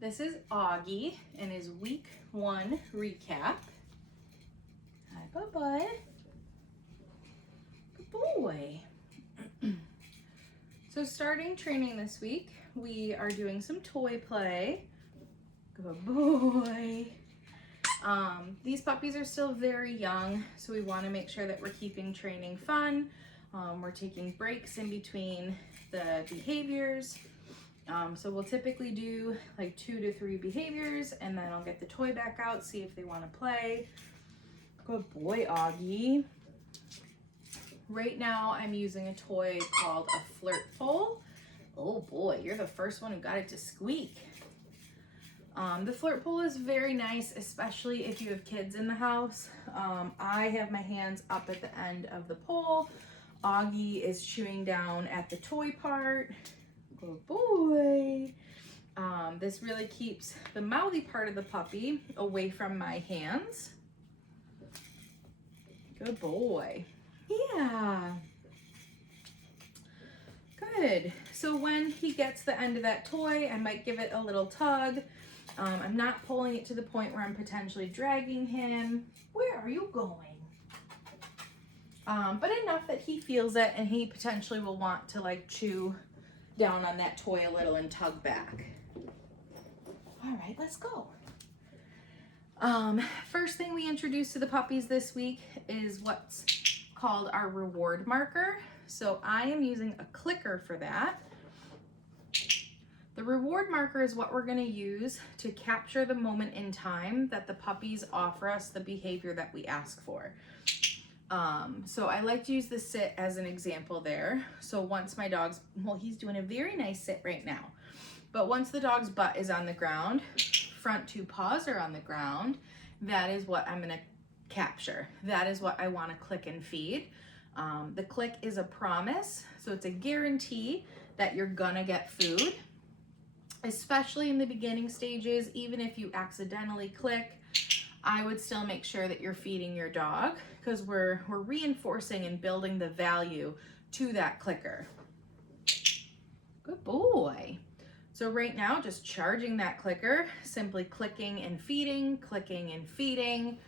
This is Auggie and his week 1 recap. Hi, bud. Good boy. So starting training this week, we are doing some toy play. Good boy. These puppies are still very young, so we want to make sure that we're keeping training fun. We're taking breaks in between the behaviors. So we'll typically do like 2 to 3 behaviors, and then I'll get the toy back out, see if they want to play. Good boy, Auggie. Right now I'm using a toy called a flirt pole. Oh boy, you're the first one who got it to squeak. The flirt pole is very nice, especially if you have kids in the house. I have my hands up at the end of the pole. Auggie is chewing down at the toy part. Good boy. This really keeps the mouthy part of the puppy away from my hands. Good boy. Yeah. Good. So when he gets the end of that toy, I might give it a little tug. I'm not pulling it to the point where I'm potentially dragging him. Where are you going? But enough that he feels it and he potentially will want to like chew down on that toy a little and tug back. All right, let's go. First thing we introduced to the puppies this week is what's called our reward marker. So I am using a clicker for that. The reward marker is what we're going to use to capture the moment in time that the puppies offer us the behavior that we ask for. So I like to use the sit as an example there. So once my dog's, well, he's doing a very nice sit right now, but once the dog's butt is on the ground, front 2 paws are on the ground, that is what I'm going to capture. That is what I want to click and feed. The click is a promise, so it's a guarantee that you're gonna get food, especially in the beginning stages. Even if you accidentally click, I would still make sure that you're feeding your dog, because we're reinforcing and building the value to that clicker. Good boy. So right now, just charging that clicker, simply clicking and feeding, clicking and feeding.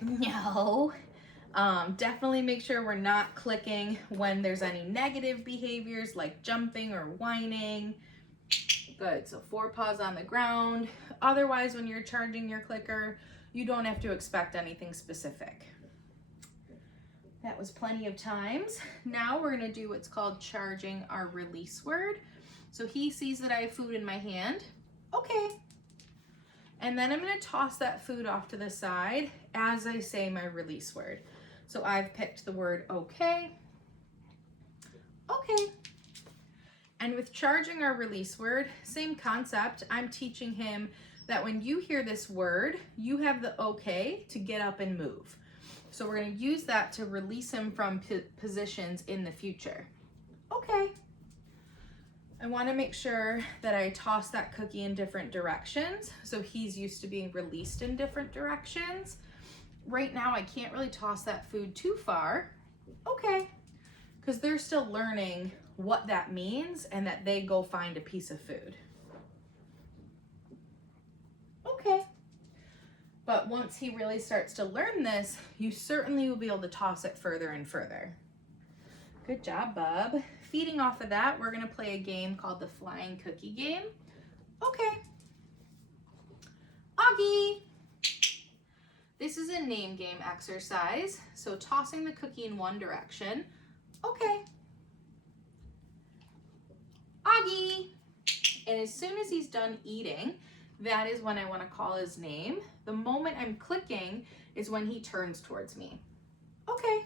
No. Definitely make sure we're not clicking when there's any negative behaviors like jumping or whining. Good, so 4 paws on the ground. Otherwise, when you're charging your clicker, you don't have to expect anything specific. That was plenty of times. Now we're gonna do what's called charging our release word. So he sees that I have food in my hand. Okay. And then I'm gonna toss that food off to the side as I say my release word. So I've picked the word okay. Okay. And with charging our release word, same concept. I'm teaching him that when you hear this word, you have the okay to get up and move. So we're going to use that to release him from positions in the future. Okay. I want to make sure that I toss that cookie in different directions. So he's used to being released in different directions. Right now, I can't really toss that food too far. Okay. Because they're still learning what that means and that they go find a piece of food. Okay. But once he really starts to learn this, you certainly will be able to toss it further and further. Good job, bub. Feeding off of that, we're going to play a game called the flying cookie game. Okay. Auggie. This is a name game exercise. So tossing the cookie in one direction. Okay. Auggie. And as soon as he's done eating, that is when I want to call his name. The moment I'm clicking is when he turns towards me. Okay.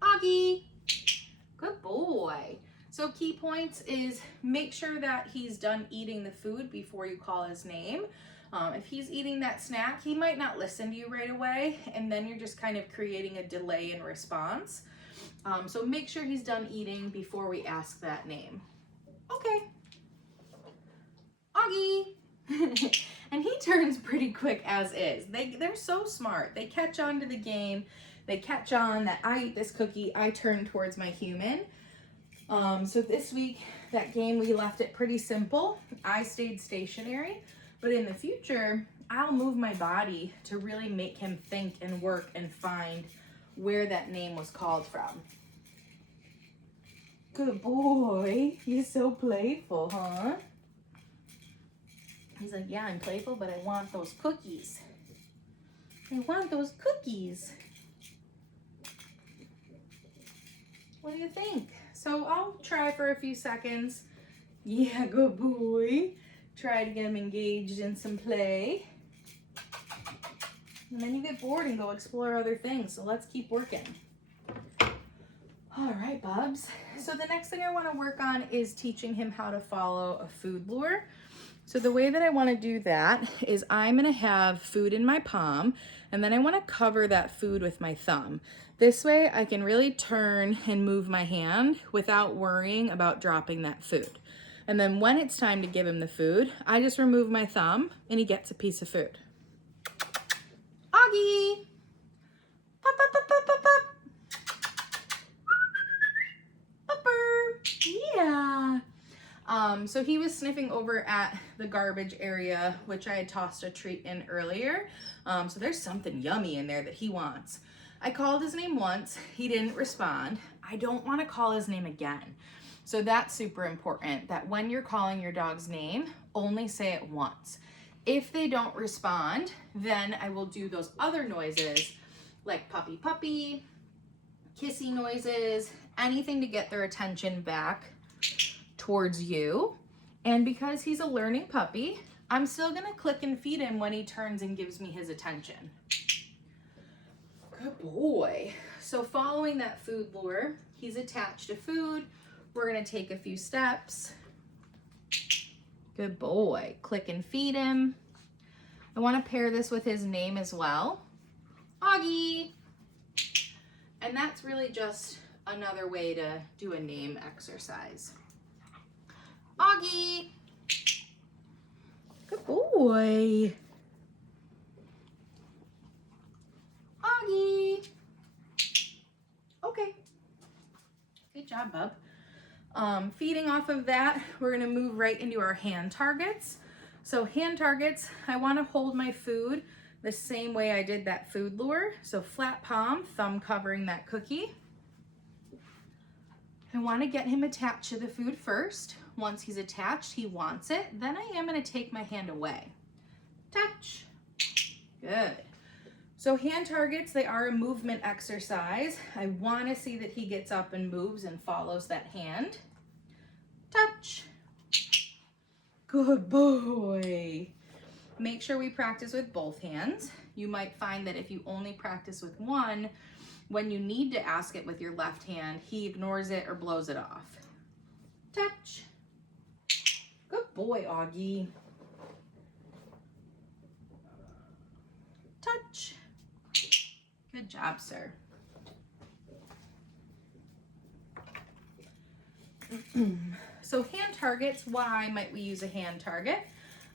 Auggie. Good boy. So key points is make sure that he's done eating the food before you call his name. If he's eating that snack, he might not listen to you right away, and then you're just kind of creating a delay in response. So make sure he's done eating before we ask that name. Okay. Auggie. And he turns pretty quick as is. They're so smart. They catch on to the game. They catch on that I eat this cookie, I turn towards my human. So this week, that game, we left it pretty simple. I stayed stationary, but in the future, I'll move my body to really make him think and work and find where that name was called from. Good boy. You're so playful, huh? He's like, yeah, I'm playful, but I want those cookies. I want those cookies. What do you think? So I'll try for a few seconds. Yeah, good boy. Try to get him engaged in some play. And then you get bored and go explore other things. So let's keep working. All right, Bubs. So the next thing I want to work on is teaching him how to follow a food lure. So the way that I want to do that is I'm going to have food in my palm, and then I want to cover that food with my thumb. This way I can really turn and move my hand without worrying about dropping that food. And then when it's time to give him the food, I just remove my thumb and he gets a piece of food. Auggie! Pop, pop, pop, pop, pop, pop. Upper! Yeah! So he was sniffing over at the garbage area, which I had tossed a treat in earlier. So there's something yummy in there that he wants. I called his name once, he didn't respond. I don't want to call his name again. So that's super important, that when you're calling your dog's name, only say it once. If they don't respond, then I will do those other noises like puppy puppy, kissy noises, anything to get their attention back towards you. And because he's a learning puppy, I'm still gonna click and feed him when he turns and gives me his attention. Good boy. So following that food lure, he's attached to food. We're gonna take a few steps. Good boy. Click and feed him. I wanna pair this with his name as well. Auggie. And that's really just another way to do a name exercise. Auggie. Good boy. Auggie. Okay. Good job, bub. Feeding off of that, we're gonna move right into our hand targets. So hand targets, I wanna hold my food the same way I did that food lure. So flat palm, thumb covering that cookie. I wanna get him attached to the food first. Once he's attached, he wants it, then I am gonna take my hand away. Touch. Good. So hand targets, they are a movement exercise. I wanna see that he gets up and moves and follows that hand. Touch. Good boy. Make sure we practice with both hands. You might find that if you only practice with one, when you need to ask it with your left hand, he ignores it or blows it off. Touch. Good boy, Auggie. Touch. Good job, sir. So hand targets, why might we use a hand target?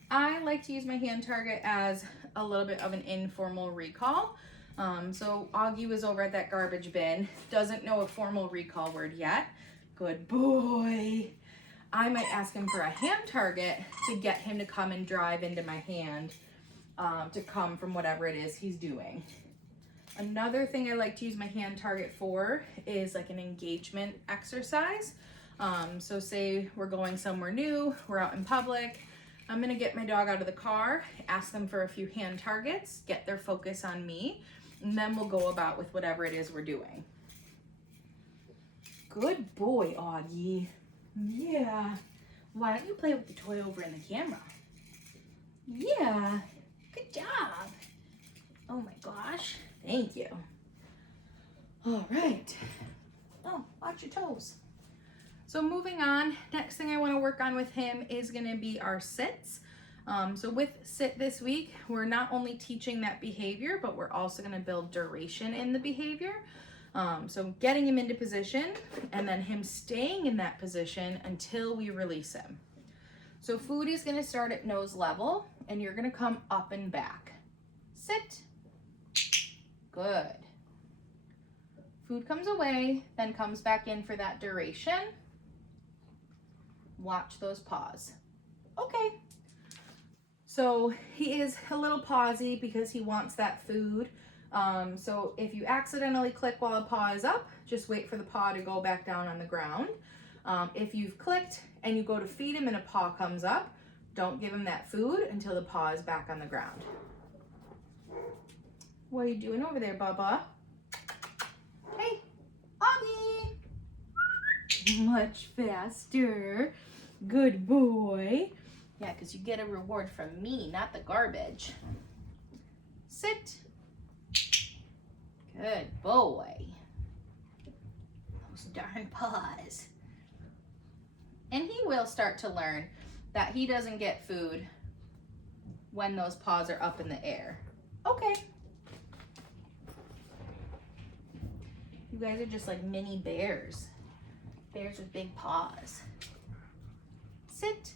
I like to use my hand target as a little bit of an informal recall. So Auggie was over at that garbage bin, doesn't know a formal recall word yet. Good boy. I might ask him for a hand target to get him to come and drive into my hand to come from whatever it is he's doing. Another thing I like to use my hand target for is like an engagement exercise. So say we're going somewhere new, we're out in public, I'm gonna get my dog out of the car, ask them for a few hand targets, get their focus on me, and then we'll go about with whatever it is we're doing. Good boy, Auggie. Yeah. Why don't you play with the toy over in the camera? Yeah. Good job. Oh my gosh. Thank you. All right. Oh, watch your toes. So moving on, next thing I want to work on with him is going to be our sits. So with sit this week, we're not only teaching that behavior, but we're also going to build duration in the behavior. So getting him into position and then him staying in that position until we release him. So food is going to start at nose level and you're going to come up and back. Sit. Good. Food comes away, then comes back in for that duration. Watch those paws. Okay. So he is a little pawsy because he wants that food. So if you accidentally click while a paw is up, just wait for the paw to go back down on the ground. If you've clicked and you go to feed him and a paw comes up, don't give him that food until the paw is back on the ground. What are you doing over there, Bubba? Hey, Auggie! Much faster. Good boy. Yeah, because you get a reward from me, not the garbage. Sit. Good boy. Those darn paws. And he will start to learn that he doesn't get food when those paws are up in the air. Okay. You guys are just like mini bears. Bears with big paws. Sit.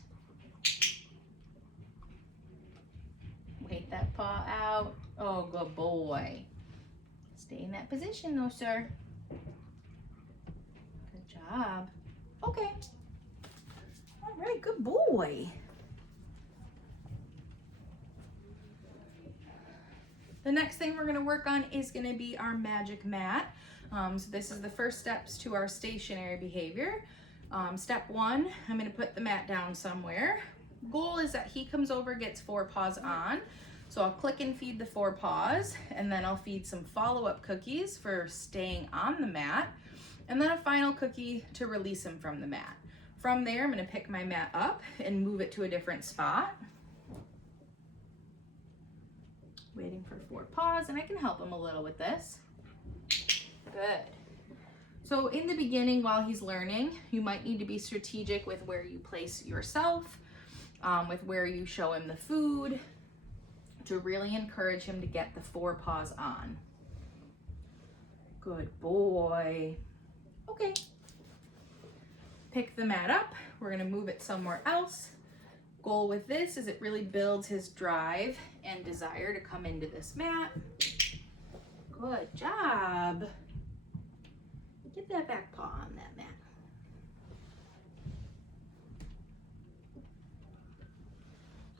Wait that paw out. Oh, good boy. Stay in that position though, sir. Good job. Okay. All right, good boy. The next thing we're gonna work on is gonna be our magic mat. So this is the first steps to our stationary behavior. Step one, I'm gonna put the mat down somewhere. Goal is that he comes over, gets 4 paws on. So I'll click and feed the 4 paws, and then I'll feed some follow-up cookies for staying on the mat, and then a final cookie to release him from the mat. From there, I'm gonna pick my mat up and move it to a different spot. Waiting for 4 paws, and I can help him a little with this. Good. So in the beginning, while he's learning, you might need to be strategic with where you place yourself, with where you show him the food, to really encourage him to get the 4 paws on. Good boy. Okay. Pick the mat up. We're gonna move it somewhere else. Goal with this is it really builds his drive and desire to come into this mat. Good job. Get that back paw on that mat.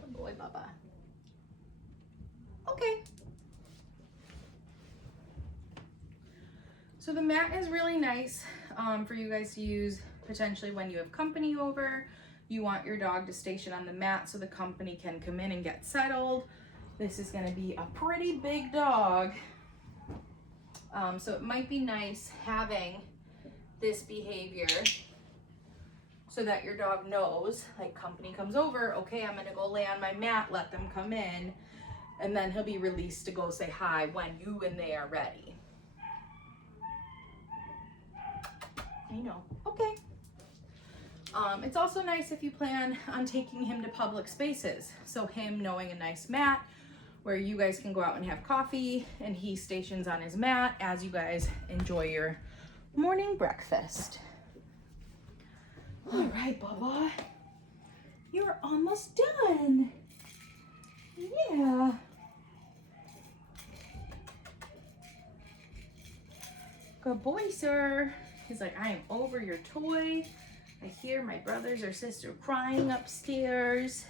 Good boy, Bubba. Okay. So the mat is really nice for you guys to use potentially when you have company over. You want your dog to station on the mat so the company can come in and get settled. This is going to be a pretty big dog. So it might be nice having this behavior so that your dog knows, like, company comes over, okay, I'm going to go lay on my mat, let them come in, and then he'll be released to go say hi when you and they are ready. I know. Okay. It's also nice if you plan on taking him to public spaces. So him knowing a nice mat where you guys can go out and have coffee and he stations on his mat as you guys enjoy your morning breakfast. All right, Bubba. You're almost done. Yeah. Good boy, sir. He's like, I am over your toy. I hear my brothers or sister crying upstairs.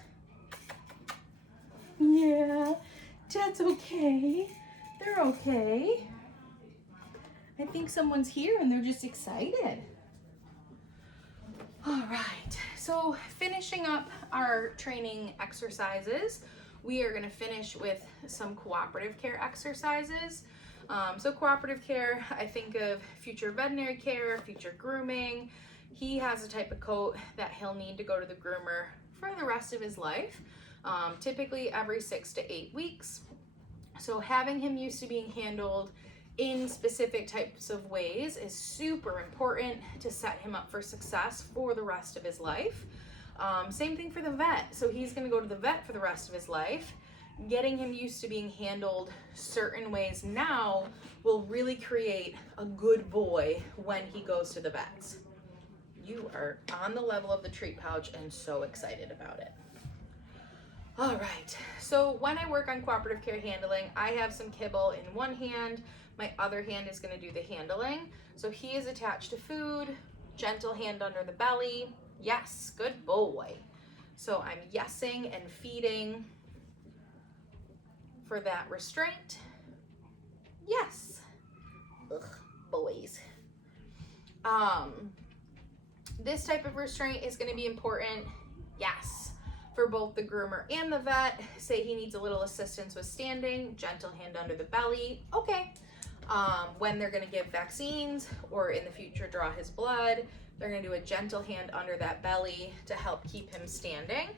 Yeah, that's okay. They're okay. I think someone's here and they're just excited. All right, so finishing up our training exercises, we are gonna finish with some cooperative care exercises. So cooperative care, I think of future veterinary care, future grooming. He has a type of coat that he'll need to go to the groomer for the rest of his life, typically every 6 to 8 weeks. So having him used to being handled in specific types of ways is super important to set him up for success for the rest of his life. Same thing for the vet. So he's gonna go to the vet for the rest of his life. Getting him used to being handled certain ways now will really create a good boy when he goes to the vets. You are on the level of the treat pouch and so excited about it. All right, so when I work on cooperative care handling, I have some kibble in one hand, my other hand is gonna do the handling. So he is attached to food, gentle hand under the belly, Yes, good boy. So I'm yesing and feeding for that restraint. Yes. Ugh, boys. This type of restraint is going to be important. Yes. For both the groomer and the vet. Say he needs a little assistance with standing, gentle hand under the belly. Okay. When they're going to give vaccines or in the future draw his blood, they're going to do a gentle hand under that belly to help keep him standing.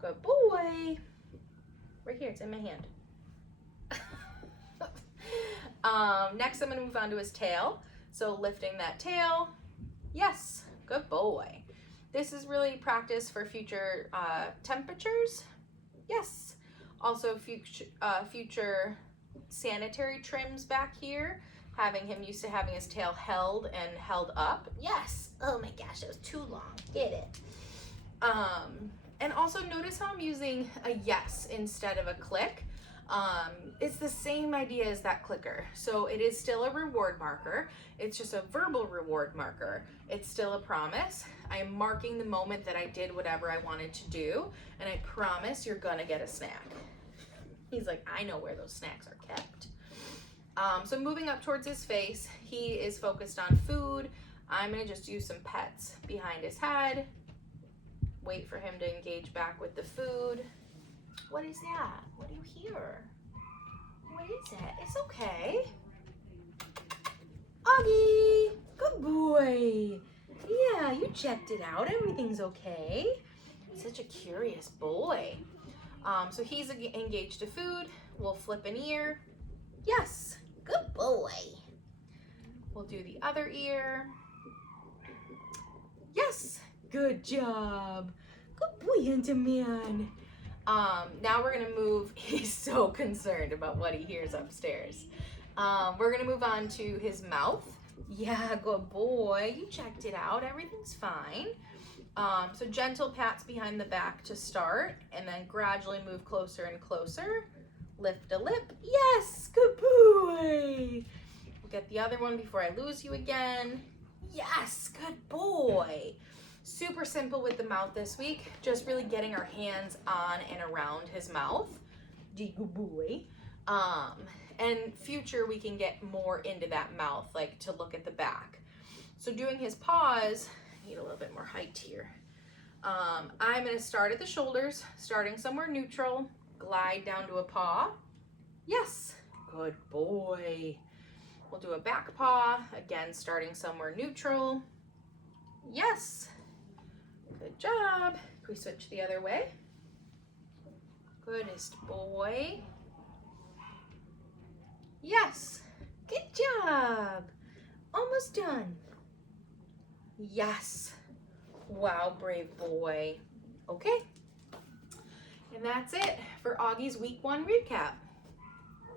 Good boy. Right here, it's in my hand. Next, I'm going to move on to his tail. So lifting that tail. Yes, good boy. This is really practice for future temperatures. Yes. Also future sanitary trims back here. Having him used to having his tail held and held up. Yes. Oh my gosh, that was too long. Get it. And also notice how I'm using a yes instead of a click. It's the same idea as that clicker. So it is still a reward marker. It's just a verbal reward marker. It's still a promise. I am marking the moment that I did whatever I wanted to do, and I promise you're gonna get a snack. He's like, I know where those snacks are kept. So moving up towards his face, he is focused on food. I'm gonna just use some pets behind his head. Wait for him to engage back with the food. What is that? What do you hear? What is it? It's okay. Auggie, good boy. Yeah, you checked it out. Everything's okay. Such a curious boy. So he's engaged to food. We'll flip an ear. Yes, good boy. We'll do the other ear. Yes, good job. Good boy, Hunter man. Now we're gonna move, he's so concerned about what he hears upstairs. We're gonna move on to his mouth. Yeah, good boy, you checked it out, everything's fine. So gentle pats behind the back to start, and then gradually move closer and closer. Lift a lip, yes, good boy. We'll get the other one before I lose you again. Yes, good boy. Super simple with the mouth this week, just really getting our hands on and around his mouth. Good boy. And future we can get more into that mouth, like to look at the back. So doing his paws, I need a little bit more height here. I'm gonna start at the shoulders, starting somewhere neutral, glide down to a paw. Yes, good boy. We'll do a back paw, again starting somewhere neutral. Yes. Good job. Can we switch the other way? Goodest boy. Yes. Good job. Almost done. Yes. Wow, brave boy. Okay. And that's it for Auggie's week 1 recap.